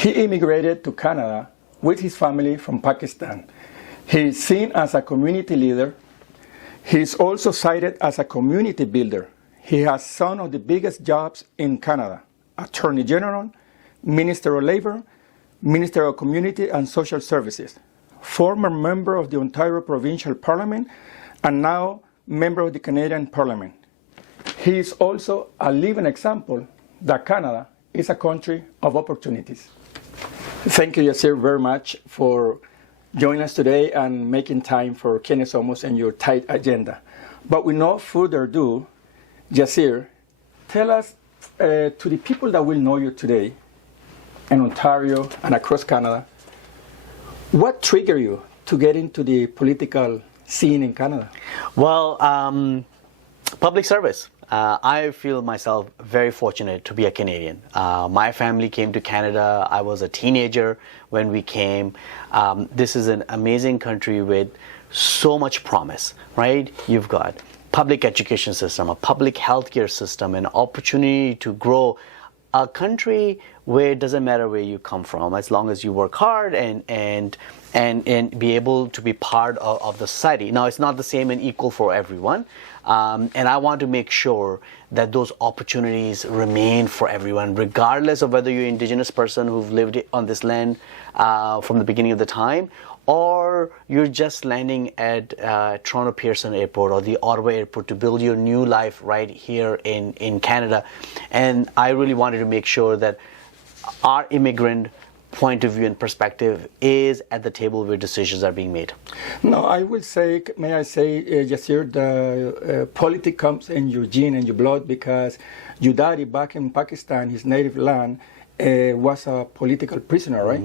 He immigrated to Canada with his family from Pakistan. He is seen as a community leader. He is also cited as a community builder. He has some of the biggest jobs in Canada: Attorney General, Minister of Labor, Minister of Community and Social Services, former member of the Ontario Provincial Parliament, and now member of the Canadian Parliament. He is also a living example that Canada is a country of opportunities. Thank you, Yasir, very much for joining us today and making time for Quienes, Somos and your tight agenda. But with no further ado, Yasir, tell us, to the people that will know you today in Ontario and across Canada, what triggered you to get into the political scene in Canada? Well, public service. I feel myself very fortunate to be a Canadian. My family came to Canada. I was a teenager when we came. This is an amazing country with so much promise, right? You've got public education system, a public healthcare system, an opportunity to grow. A country where it doesn't matter where you come from, as long as you work hard and be able to be part of the society. Now, it's not the same and equal for everyone, and I want to make sure that those opportunities remain for everyone, regardless of whether you're an Indigenous person who've lived on this land from the beginning of the time, or you're just landing at Toronto Pearson Airport or the Ottawa Airport to build your new life right here in Canada. And I really wanted to make sure that our immigrant point of view and perspective is at the table where decisions are being made. No, I will say, may I say, Yasir, the politics comes in your gene and your blood, because your daddy back in Pakistan, his native land, was a political prisoner, right?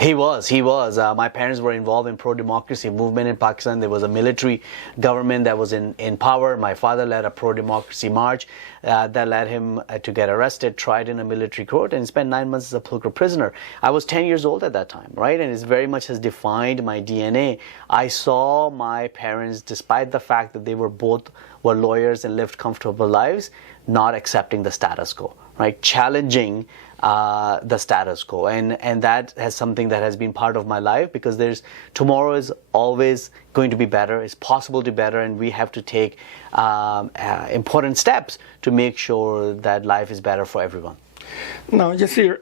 He was. My parents were involved in pro-democracy movement in Pakistan. There was a military government that was in power. My father led a pro-democracy march that led him to get arrested, tried in a military court, and spent 9 months as a political prisoner. I was 10 years old at that time, right? And it very much has defined my DNA. I saw my parents, despite the fact that they were lawyers and lived comfortable lives, not accepting the status quo, right? Challenging the status quo, and that has something that has been part of my life, because tomorrow is always going to be better. It's possible to be better, and we have to take important steps to make sure that life is better for everyone. Now, Yasir,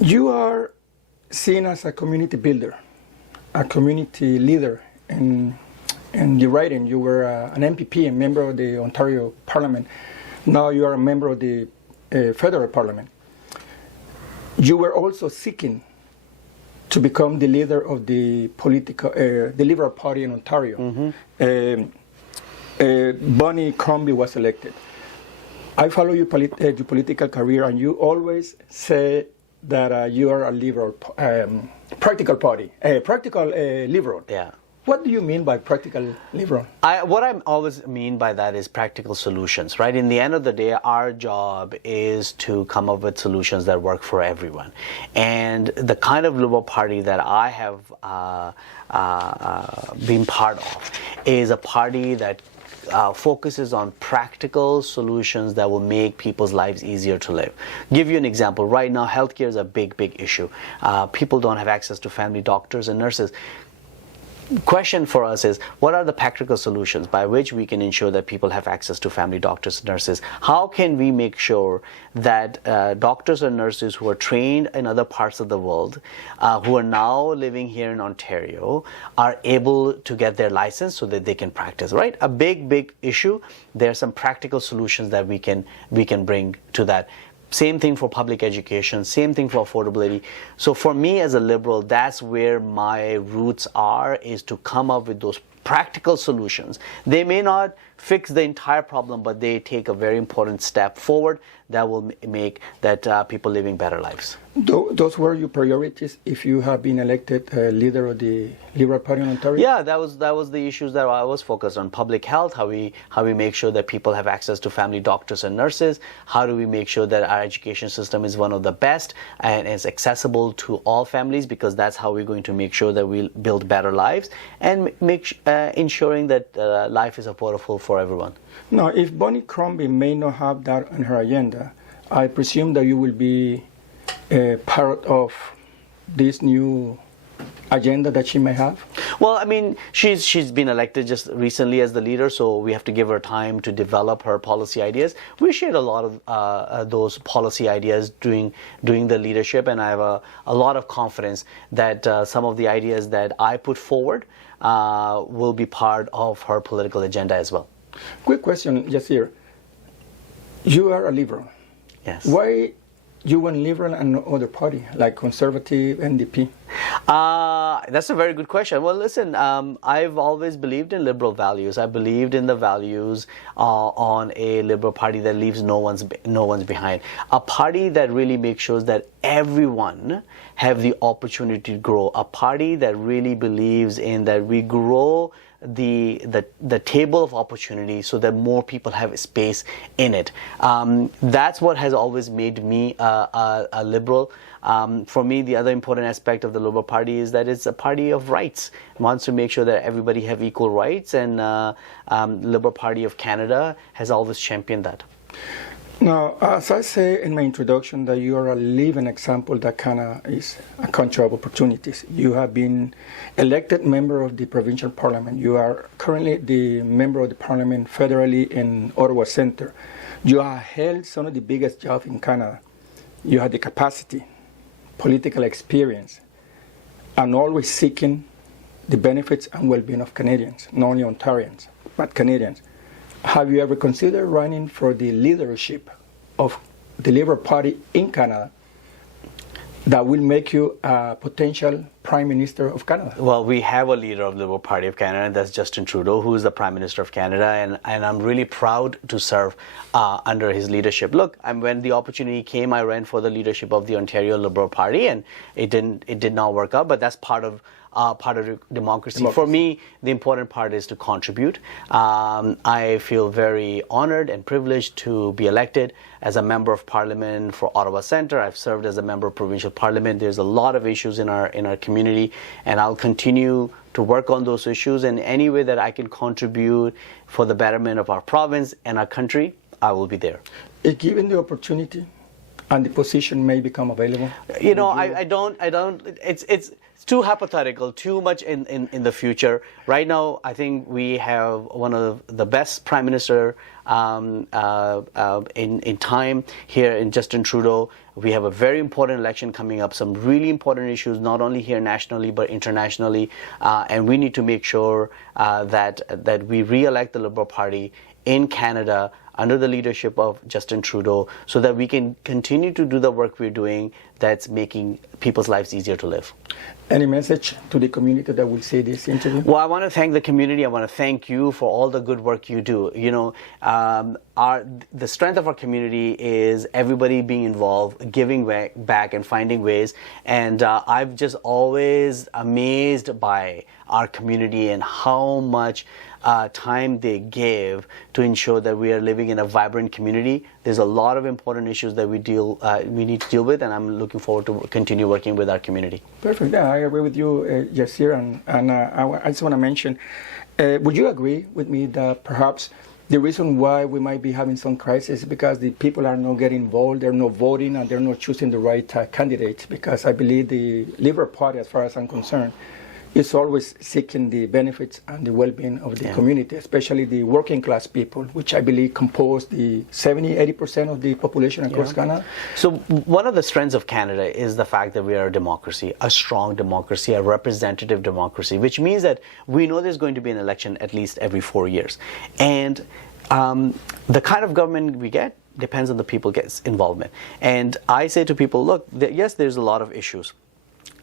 you are seen as a community builder, a community leader. In your writing, you were an MPP, a member of the Ontario Parliament. Now you are a member of the federal parliament. You were also seeking to become the leader of the the Liberal Party in Ontario. Bonnie Crombie was elected. I follow your political career, and you always say that you are a liberal, practical party, practical liberal. Yeah. What do you mean by practical liberal? What I always mean by that is practical solutions, right? In the end of the day, our job is to come up with solutions that work for everyone. And the kind of Liberal Party that I have been part of is a party that focuses on practical solutions that will make people's lives easier to live. Give you an example. Right now, healthcare is a big issue. People don't have access to family doctors and nurses. Question for us is, what are the practical solutions by which we can ensure that people have access to family doctors and nurses? How can we make sure that doctors and nurses who are trained in other parts of the world, who are now living here in Ontario, are able to get their license so that they can practice, right? A big issue. There are some practical solutions that we can bring to that. Same thing for public education, same thing for affordability. So for me as a liberal, that's where my roots are, is to come up with those practical solutions. They may not fix the entire problem, but they take a very important step forward that will make that people living better lives. Those were your priorities if you have been elected leader of the Liberal Party in Ontario? Yeah, that was the issues that I was focused on. Public health, how we make sure that people have access to family doctors and nurses. How do we make sure that our education system is one of the best and is accessible to all families, because that's how we're going to make sure that we build better lives, and ensuring that life is affordable for everyone. Now, if Bonnie Crombie may not have that on her agenda, I presume that you will be part of this new agenda that she may have? Well, I mean, she's been elected just recently as the leader, so we have to give her time to develop her policy ideas. We shared a lot of those policy ideas during the leadership, and I have a lot of confidence that some of the ideas that I put forward will be part of her political agenda as well. Quick question, Yasir. You are a liberal. Yes. Why you went liberal and no other party, like conservative, NDP? That's a very good question. Well, listen, I've always believed in liberal values. I believed in the values on a liberal party that leaves no one's behind. A party that really makes sure that everyone have the opportunity to grow. A party that really believes in that we grow the table of opportunity so that more people have space in it. That's what has always made me a liberal. For me, the other important aspect of the Liberal Party is that it's a party of rights. It wants to make sure that everybody have equal rights, and Liberal Party of Canada has always championed that. Now, as I say in my introduction, that you are a living example that Canada is a country of opportunities. You have been elected member of the provincial parliament. You are currently the member of the parliament federally in Ottawa Centre. You have held some of the biggest jobs in Canada. You have the capacity, political experience, and always seeking the benefits and well-being of Canadians, not only Ontarians, but Canadians. Have you ever considered running for the leadership of the Liberal Party in Canada that will make you a potential Prime Minister of Canada? Well, we have a leader of the Liberal Party of Canada, and that's Justin Trudeau, who is the Prime Minister of Canada, and I'm really proud to serve under his leadership. Look, when the opportunity came, I ran for the leadership of the Ontario Liberal Party, and it did not work out, but that's part of democracy. For me, the important part is to contribute. I feel very honored and privileged to be elected as a member of Parliament for Ottawa Centre. I've served as a member of provincial Parliament. There's a lot of issues in our community, and I'll continue to work on those issues. And any way that I can contribute for the betterment of our province and our country, I will be there. If given the opportunity and the position may become available, you know, I don't. It's too hypothetical, too much in the future. Right now, I think we have one of the best Prime Minister in time here in Justin Trudeau. We have a very important election coming up, some really important issues, not only here nationally, but internationally. And we need to make sure that we re-elect the Liberal Party in Canada under the leadership of Justin Trudeau, so that we can continue to do the work we're doing that's making people's lives easier to live. Any message to the community that will see this interview? Well, I want to thank the community. I want to thank you for all the good work you do. You know, the strength of our community is everybody being involved, giving back and finding ways. And I've just always amazed by our community and how much time they give to ensure that we are living in a vibrant community. There's a lot of important issues that we need to deal with, and I'm looking forward to continue working with our community. Perfect. Yeah, I agree with you, Yasir, and I just want to mention, would you agree with me that perhaps the reason why we might be having some crisis is because the people are not getting involved, they're not voting, and they're not choosing the right candidates? Because I believe the Liberal Party, as far as I'm concerned, is always seeking the benefits and the well-being of the community, especially the working class people, which I believe compose the 70-80% of the population across Canada. So one of the strengths of Canada is the fact that we are a democracy, a strong democracy, a representative democracy, which means that we know there's going to be an election at least every 4 years. And the kind of government we get depends on the people gets involvement. And I say to people, look, yes, there's a lot of issues,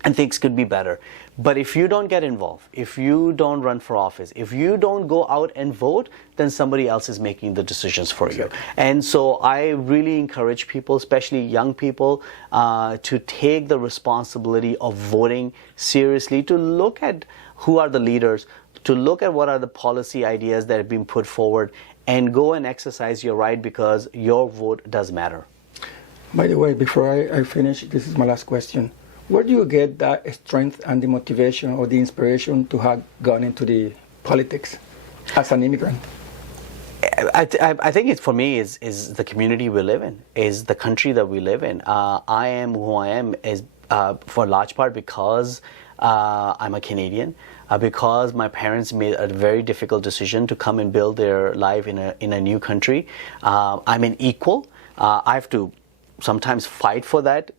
and things could be better. But if you don't get involved, if you don't run for office, if you don't go out and vote, then somebody else is making the decisions for you. And so I really encourage people, especially young people, to take the responsibility of voting seriously, to look at who are the leaders, to look at what are the policy ideas that have been put forward, and go and exercise your right, because your vote does matter. By the way, before I finish, this is my last question. Where do you get that strength and the motivation or the inspiration to have gone into the politics as an immigrant? I think it's, for me, is the community we live in, is the country that we live in. I am who I am is for a large part because I'm a Canadian, because my parents made a very difficult decision to come and build their life in a new country. I'm an equal. I have to sometimes fight for that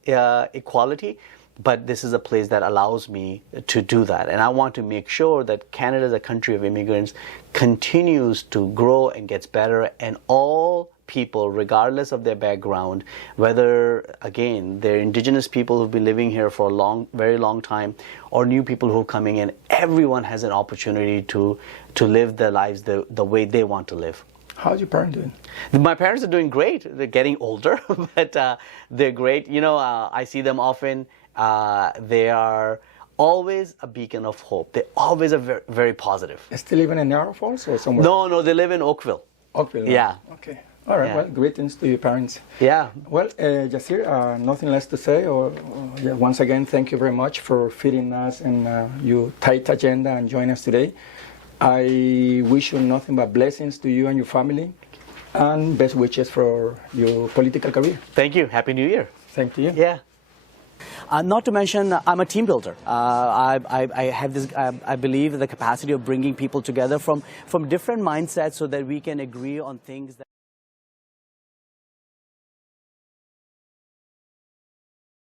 equality, but this is a place that allows me to do that. And I want to make sure that Canada, as a country of immigrants, continues to grow and gets better, and all people, regardless of their background, whether, again, they're Indigenous people who've been living here for a very long time, or new people who are coming in, everyone has an opportunity to live their lives the way they want to live. How's your parents doing? My parents are doing great. They're getting older, but they're great. You know, I see them often. They are always a beacon of hope. They always are very, very positive. They still live in Niagara Falls or somewhere? No, they live in Oakville. Oakville? Yeah. Okay. All right. Yeah. Well, greetings to your parents. Yeah. Well, Yasir, nothing less to say. Yeah, once again, thank you very much for fitting us in your tight agenda and joining us today. I wish you nothing but blessings to you and your family, and best wishes for your political career. Thank you. Happy New Year. Thank you. Yeah. Not to mention, I'm a team builder. I have this. I believe the capacity of bringing people together from different mindsets so that we can agree on things that